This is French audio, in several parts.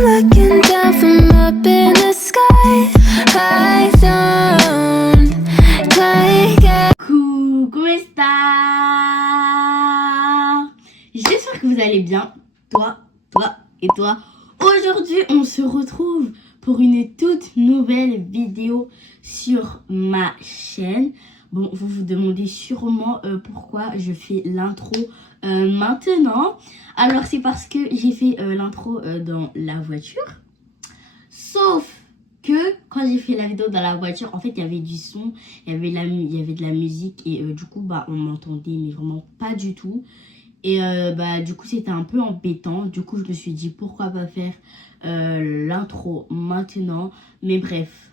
looking down from up in the sky. I don't quite get. Coucou Star. J'espère que vous allez bien, toi et toi. Aujourd'hui, on se retrouve pour une toute nouvelle vidéo sur ma chaîne. Bon, vous vous demandez sûrement pourquoi je fais l'intro maintenant. Alors, c'est parce que j'ai fait l'intro dans la voiture. Sauf que quand j'ai fait la vidéo dans la voiture, en fait, il y avait du son, il y avait de la musique et du coup, on m'entendait, mais vraiment pas du tout. Et du coup, c'était un peu embêtant. Du coup, je me suis dit, pourquoi pas faire l'intro maintenant. Mais bref,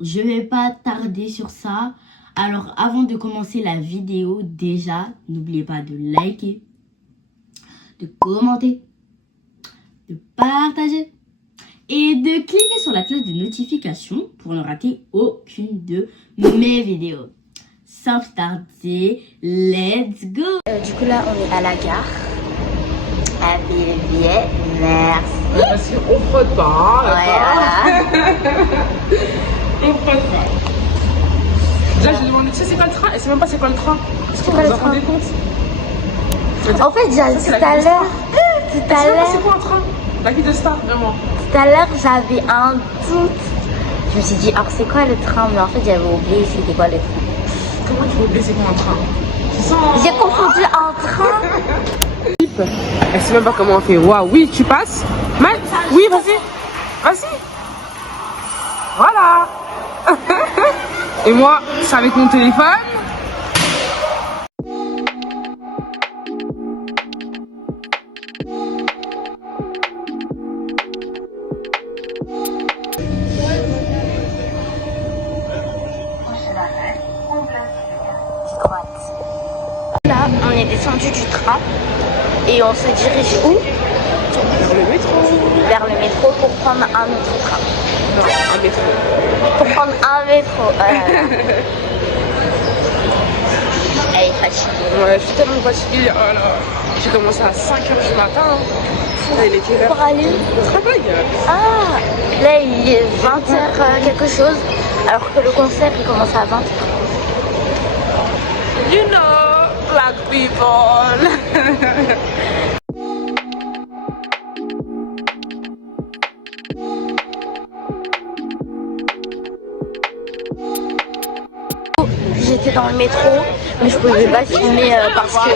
je vais pas tarder sur ça. Alors, avant de commencer la vidéo, déjà, n'oubliez pas de liker, de commenter, de partager et de cliquer sur la cloche de notification pour ne rater aucune de mes vidéos. Sans tarder, let's go! Du coup là on est à la gare. À billet, merci. Parce qu'on frotte pas, on frotte pas. Déjà j'ai demandé, tu sais c'est quoi le train? Elle sait même pas c'est quoi le train. Est-ce qu'on vous en rendez compte? En fait j'ai tout à l'heure. C'est quoi un train? La vie de Star, vraiment. Tout à l'heure j'avais un doute. Je me suis dit alors c'est quoi le train? Mais en fait j'avais oublié c'était quoi le train. Comment tu veux oublier c'est quoi un train? J'ai confondu un train. Elle sait même pas comment on fait. Waouh, oui, tu passes? Oui, vas-y. Vas-y. Voilà. Et moi, c'est avec mon téléphone. Là on est descendu du train et on se dirige où? Vers le métro. Vers le métro pour prendre un autre train. Non, un métro. Pour prendre un métro. Elle est fatiguée. Ouais, je suis tellement fatiguée. Oh là. J'ai commencé à 5h du matin. Là, il est quelle heure? Pour aller Au travail. Ah, là il est 20h quelque chose, alors que le concert il commence à 20h. You know, black people. J'étais dans le métro, mais je pouvais pas filmer parce que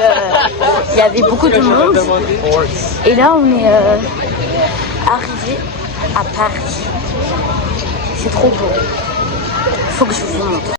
il y avait beaucoup de monde. Et là on est arrivé à Paris. C'est trop beau. Faut que je vous montre.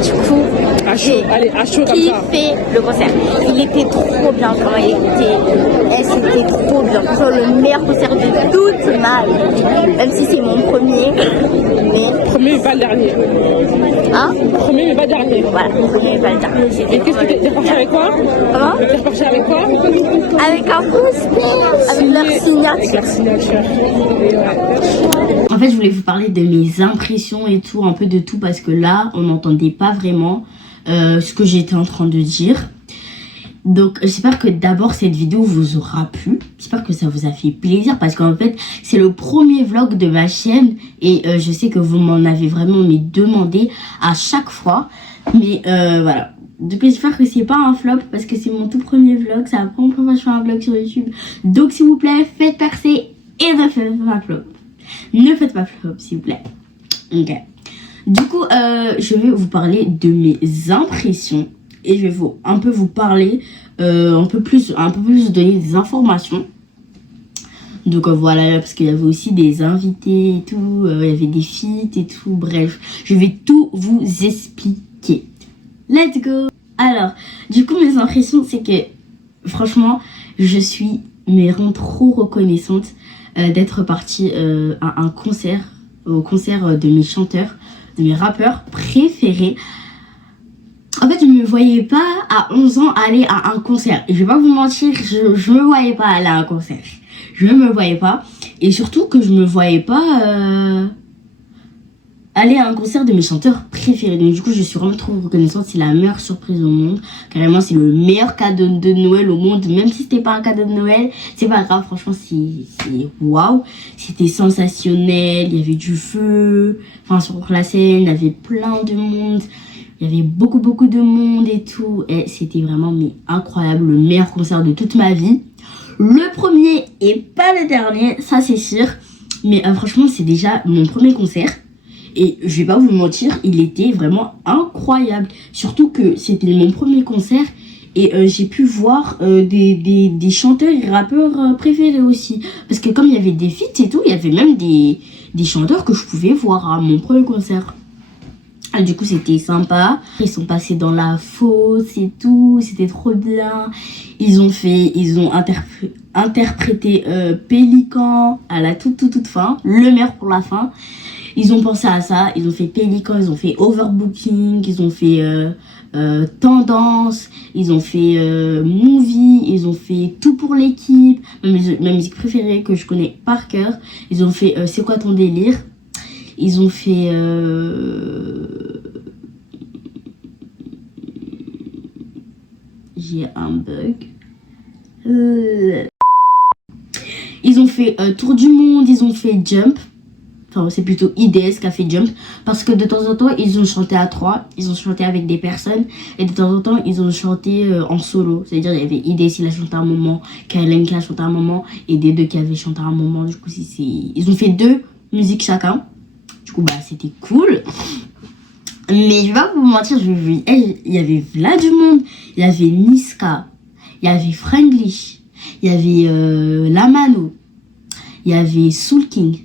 Du coup, j'ai kiffé le concert. Il était trop bien, vraiment, c'était trop bien. Franchement, le meilleur concert de toute ma vie. Même si c'est mon premier, mais... Premier mais pas le dernier. Hein? Premier mais pas dernier. Voilà, premier mais pas le dernier. Et qu'est-ce que t'es reparti avec quoi? Comment? T'es reparti avec quoi? Avec un poster, avec leur signature. En fait, je voulais vous parler de mes impressions et tout, un peu de tout, parce que là, on n'entendait pas vraiment ce que j'étais en train de dire. Donc, j'espère que d'abord, cette vidéo vous aura plu. J'espère que ça vous a fait plaisir, parce qu'en fait, c'est le premier vlog de ma chaîne. Et je sais que vous m'en avez vraiment demandé à chaque fois. Mais voilà. Donc, j'espère que c'est pas un flop, parce que c'est mon tout premier vlog. C'est la première fois que je fais un vlog sur YouTube. Donc, s'il vous plaît, faites percer et ne faites pas flop. Ne faites pas flop, s'il vous plaît. Ok. Du coup, je vais vous parler de mes impressions. Et je vais un peu vous parler, un peu plus vous donner des informations. Donc voilà, parce qu'il y avait aussi des invités et tout. Il y avait des feats et tout. Bref, je vais tout vous expliquer. Let's go! Alors, du coup, mes impressions, c'est que, franchement, je suis vraiment trop reconnaissante d'être partie à un concert, au concert de mes chanteurs, de mes rappeurs préférés. En fait, je me voyais pas à 11 ans aller à un concert. Et je vais pas vous mentir, je me voyais pas aller à un concert. Je me voyais pas. Et surtout que je me voyais pas aller à un concert de mes chanteurs préférés. Donc du coup, je suis vraiment trop reconnaissante. C'est la meilleure surprise au monde. Carrément, c'est le meilleur cadeau de Noël au monde. Même si c'était pas un cadeau de Noël, c'est pas grave. Franchement, c'est waouh. C'était sensationnel. Il y avait du feu. Enfin, sur la scène, il y avait plein de monde. Il y avait beaucoup de monde et tout. Et c'était vraiment incroyable. Le meilleur concert de toute ma vie. Le premier et pas le dernier, ça c'est sûr. Mais franchement, c'est déjà mon premier concert. Et je vais pas vous mentir, il était vraiment incroyable. Surtout que c'était mon premier concert. Et j'ai pu voir des chanteurs et rappeurs préférés aussi. Parce que comme il y avait des feats et tout, il y avait même des chanteurs que je pouvais voir à mon premier concert. Ah, du coup, c'était sympa. Ils sont passés dans la fosse et tout. C'était trop bien. Ils ont interprété Pélican à la toute fin. Le meilleur pour la fin. Ils ont pensé à ça. Ils ont fait Pélican. Ils ont fait Overbooking. Ils ont fait Tendance. Ils ont fait Movie. Ils ont fait Tout pour l'équipe. Ma musique préférée que je connais par cœur. Ils ont fait C'est quoi ton délire? Ils ont fait j'ai un bug. Ils ont fait Tour du monde, ils ont fait Jump. Enfin, c'est plutôt IDS qui a fait Jump. Parce que de temps en temps, ils ont chanté à 3. Ils ont chanté avec des personnes. Et de temps en temps, ils ont chanté en solo. C'est-à-dire, il y avait IDS, il a chanté à un moment. KLM qui a chanté à un moment. Et des deux qui avaient chanté à un moment. Du coup, ils ont fait 2 musiques chacun. Du coup, bah, c'était cool. Mais je vais pas vous mentir, il y avait là du monde. Il y avait Niska. Il y avait Friendly. Il y avait Lamano. Il y avait Soul King.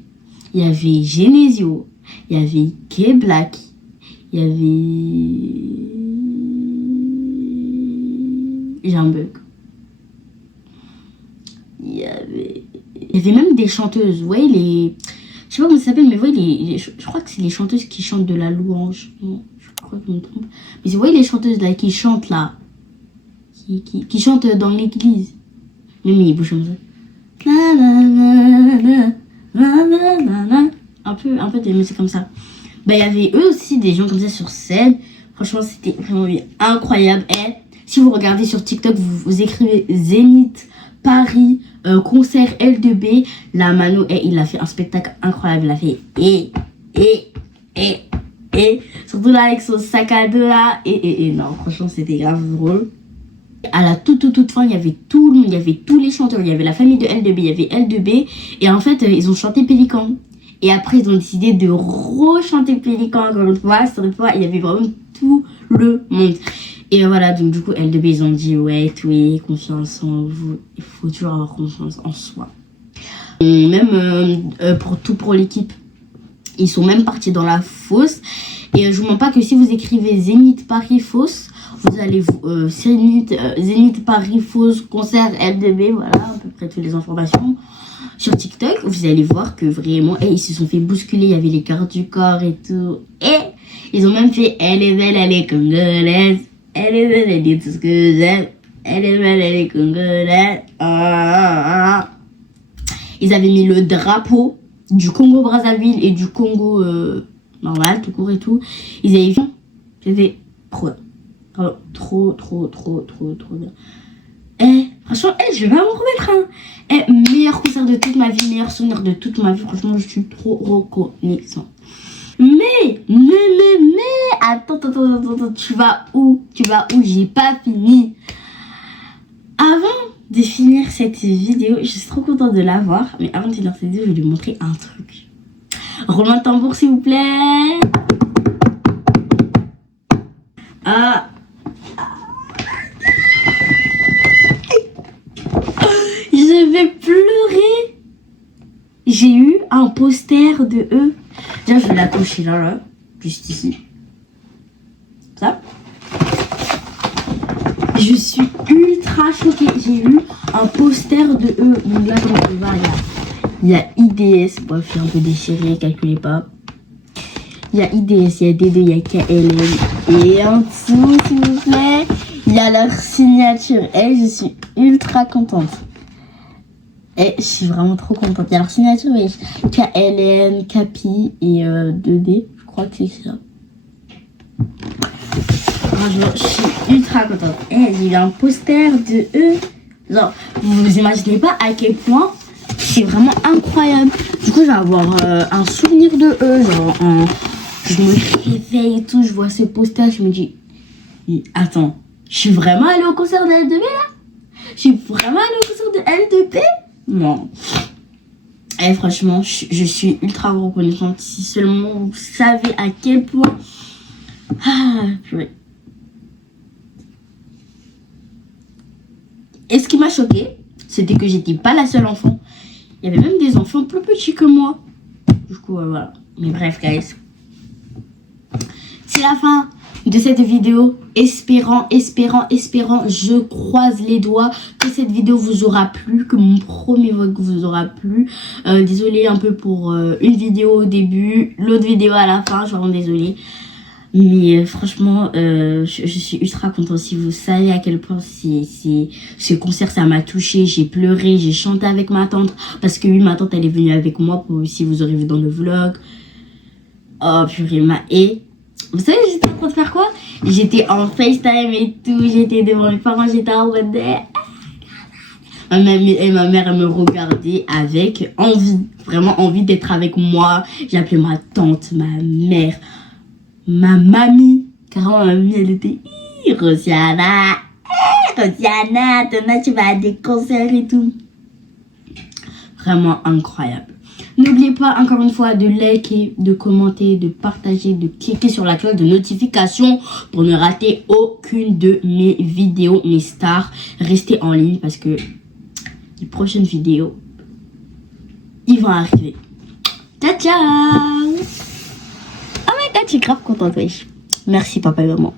Il y avait Genesio. Il y avait K-Black. Il y avait... J'ai un bug. Il y avait même des chanteuses. Vous voyez les... Je sais pas comment ça s'appelle, mais vous voyez je crois que c'est les chanteuses qui chantent de la louange. Non, je crois que je me trompe. Mais vous voyez les chanteuses là qui chantent là. Qui chantent dans l'église. Même ils bougent comme ça. Un peu des musiques comme ça. Bah il y avait eux aussi des gens comme ça sur scène. Franchement, c'était vraiment incroyable. Et si vous regardez sur TikTok, vous écrivez Zénith Paris concert L2B. La Mano, il a fait un spectacle incroyable. Il a fait et surtout là avec son sac à dos là. Et non, franchement, c'était grave drôle. À la toute fin, il y avait tout le monde, il y avait tous les chanteurs, il y avait la famille de L2B, il y avait L2B. Et en fait, ils ont chanté Pélican. Et après, ils ont décidé de rechanter Pélican encore une fois. Cette fois, il y avait vraiment tout le monde. Et voilà, donc du coup, L2B, ils ont dit, ouais, oui, confiance en vous. Il faut toujours avoir confiance en soi. Même pour l'équipe, ils sont même partis dans la fosse. Et je vous mens pas que si vous écrivez Zénith Paris fosse, vous allez Zénith Paris fosse concert L2B, voilà, à peu près toutes les informations. Sur TikTok, vous allez voir que vraiment, ils se sont fait bousculer, il y avait les gardes du corps et tout. Et ils ont même fait, elle est belle, elle est congolaise. Elle est belle, elle dit tout ce que j'aime. Elle est belle, elle est congolaise. Ils avaient mis le drapeau du Congo Brazzaville et du Congo normal, tout court et tout. Ils avaient fait, c'était trop bien. Et franchement, je vais pas m'en remettre. Meilleur concert de toute ma vie, meilleur souvenir de toute ma vie. Franchement, je suis trop reconnaissante. Mais, attends, tu vas où? J'ai pas fini. Avant de finir cette vidéo, je suis trop contente de la voir. Mais avant de finir cette vidéo, je vais lui montrer un truc. Roulement de tambour, s'il vous plaît. Je vais pleurer. J'ai eu un poster de eux. Déjà, je vais l'accrocher là, juste ici. Ça. Je suis ultra choquée. J'ai eu un poster de eux. Donc là, comme on peut voir, il y a IDS. Bref, je suis un peu déchirée, calculez pas. Il y a IDS, il y a D2, il y a KLM. Et en dessous, s'il vous plaît, il y a leur signature. Et je suis ultra contente. Et je suis vraiment trop contente. Il y a leur signature, mais KLM, Capi et 2D. Je crois que c'est ça. Franchement, je suis ultra contente. Et j'ai eu un poster de eux. Genre, vous imaginez pas à quel point c'est vraiment incroyable. Du coup, je vais avoir un souvenir de eux. Genre, je me réveille et tout, je vois ce poster, je me dis, attends, je suis vraiment allée au concert de L2B là? Je suis vraiment allée au concert de L2B? Non. Et franchement, je suis ultra reconnaissante. Si seulement vous savez à quel point. Purée. Et ce qui m'a choquée, c'était que j'étais pas la seule enfant. Il y avait même des enfants plus petits que moi. Du coup, voilà. Mais bref, guys. C'est la fin de cette vidéo. Espérant, je croise les doigts que cette vidéo vous aura plu, que mon premier vlog vous aura plu. Désolée un peu pour une vidéo au début, l'autre vidéo à la fin, je suis vraiment désolée. Mais franchement, je suis ultra contente. Si vous savez à quel point ce concert, ça m'a touchée. J'ai pleuré, j'ai chanté avec ma tante. Parce que oui, ma tante, elle est venue avec moi, pour, si vous aurez vu dans le vlog. Oh purée, et vous savez, j'étais en train de faire quoi? J'étais en FaceTime et tout. J'étais devant mes parents, j'étais en mode de... Ma mère, elle me regardait avec envie. Vraiment envie d'être avec moi. J'ai appelé ma tante, ma mère, ma mamie. Carrément, ma mamie, elle était... Rosiana, demain tu vas à des concerts et tout. Vraiment incroyable. N'oubliez pas encore une fois de liker, de commenter, de partager, de cliquer sur la cloche de notification pour ne rater aucune de mes vidéos, mes stars. Restez en ligne parce que les prochaines vidéos, ils vont arriver. Ciao ciao. Oh my god, je suis grave contente, wesh. Merci papa et maman.